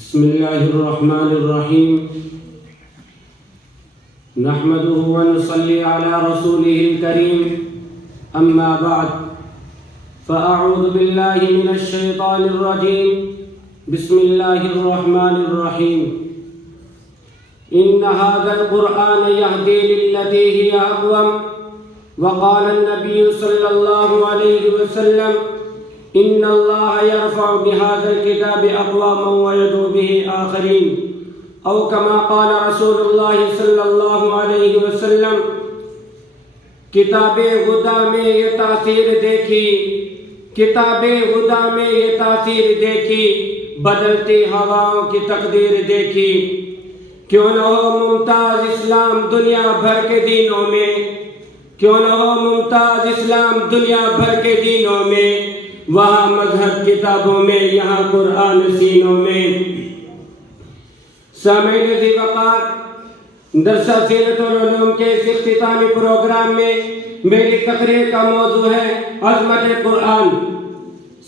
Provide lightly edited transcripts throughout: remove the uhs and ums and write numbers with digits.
بسم الله الرحمن الرحيم نحمده ونصلي على رسوله الكريم أما بعد فأعوذ بالله من الشيطان الرجيم بسم الله الرحمن الرحيم إن هذا القرآن يهدي للتي هي أقوم وقال النبي صلى الله عليه وسلم إن الله يرفع بهذا الكتاب أقواما ويدعو به آخرين أو كما قال رسول الله صلى الله عليه وسلم کتاب خدا میں یہ تاثیر دیکھی کتاب خدا میں یہ تاثیر دیکھی بدلتی ہواؤں کی تقدیر دیکھی کیوں نہ ہو ممتاز اسلام دنیا بھر کے دینوں میں کیوں نہ ہو ممتاز اسلام دنیا بھر کے دینوں میں وہاں مذہب کتابوں میں یہاں قرآن سینوں میں سامعین ذی وقار درسہ سیرت العلوم کے اس اختتامی پروگرام میں میری تقریر کا موضوع ہے عظمت قرآن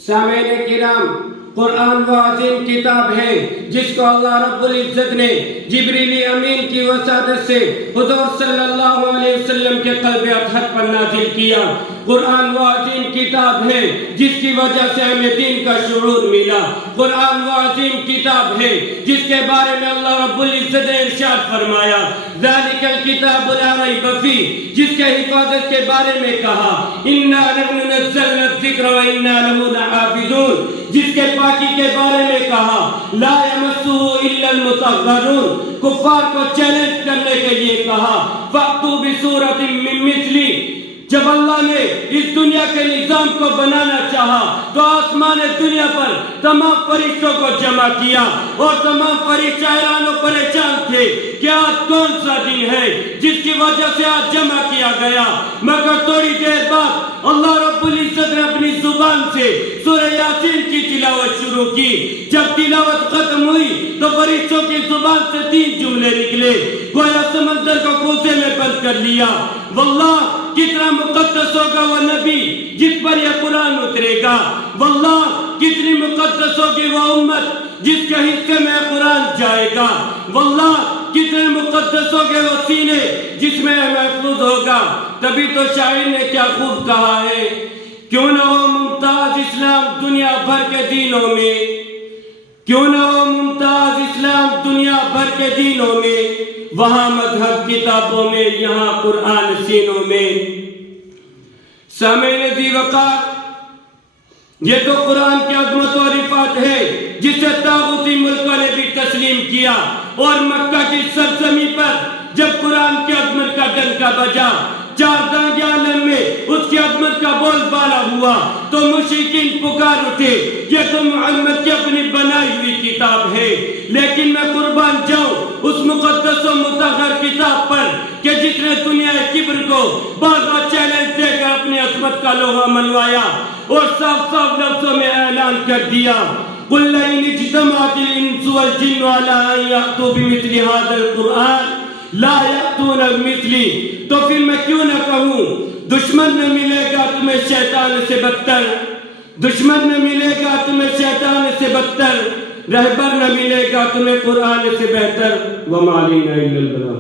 سامعین کرام قرآن وہ عظیم کتاب ہے جس کو اللہ رب العزت نے جبریل امین کی وساطت سے حضور صلی اللہ علیہ وسلم کے قلب اطہر پر نازل کیا قرآن وہ عظیم کتاب ہے جس کی وجہ سے ہمیں دین کا شعور ملا قرآن وہ عظیم کتاب ہے جس کے بارے میں اللہ رب العزت نے ارشاد فرمایا ذالک الکتاب لا ریب فیہ جس کے حفاظت کے بارے میں کہا انا نحن نزلنا الذکر وانا لہ لحافظون جس کے پاکی کے بارے میں کہا لا یمسہ الا المطہرون کفار کو چیلنج کرنے کے لیے کہا فأتوا بسورۃ من مثلہ جب اللہ نے اس دنیا کے نظام کو بنانا چاہا تو آسمان دنیا پر تمام فرشتوں کو جمع کیا اور تمام فرشتے حیران و پریشان تھے کہ آج کون سا دن ہے جس کی وجہ سے آج جمع کیا گیا مگر تھوڑی دیر بعد اللہ رب العزت نے اپنی زبان سے سورہ یاسین کی تلاوت شروع کی جب تلاوت ختم ہوئی تو فرشتوں کی زبان سے 3 جملے نکلے گویا سمندر کو کوزے میں بند کر لیا واللہ کتنا مقدس ہوگا وہ نبی جس پر یہ قرآن اترے گا واللہ کتنی مقدس ہوگی وہ امت جس کے حصے میں قرآن جائے گا واللہ کتنے مقدس ہوگے وہ سینے جس میں محفوظ ہوگا تبھی تو شاعر نے کیا خوب کہا ہے کیوں نہ ہو ممتاز اسلام دنیا بھر کے دینوں میں کیوں نہ ہو ممتاز اسلام دنیا بھر کے دینوں میں وہاں مذہب کتابوں میں یہاں قرآن سینوں میں سامعین ذی وقار یہ تو قرآن کی عظمت و رفعت ہے جسے طاغوتی ملکوں نے بھی تسلیم کیا اور مکہ کی سرزمین پر جب قرآن کی عظمت کا ڈنکا بجا 4 دانگے عالم میں اس کی عظمت کا بول بالا ہوا تو مشرکین پکار اٹھے یہ تو محمد کی اپنی بنائی ہوئی کتاب ہے لیکن میں قربان جاؤں اس مقدس و مطہر کتاب پر کہ جس نے دنیا کبر کو بازا چیلنج دے کر اپنی عظمت کا لوہا منوایا اور صاف صاف لفظوں میں اعلان کر دیا قُلْ لَئِنِ اجْتَمَعَتِ الْإِنسُ وَالْجِنُّ عَلَىٰ أَن يَأْتُوا بِمِثْلِ هَٰذَا الْقُرْآنِ لا یأتون بمثلی تو پھر میں کیوں نہ کہوں دشمن نہ ملے گا تمہیں شیطان سے بدتر دشمن نہ ملے گا تمہیں شیطان سے بدتر رہبر نہ ملے گا تمہیں قرآن سے بہتر وَمَا عَلَيْنَا إِلَّا الْبَلَاغُ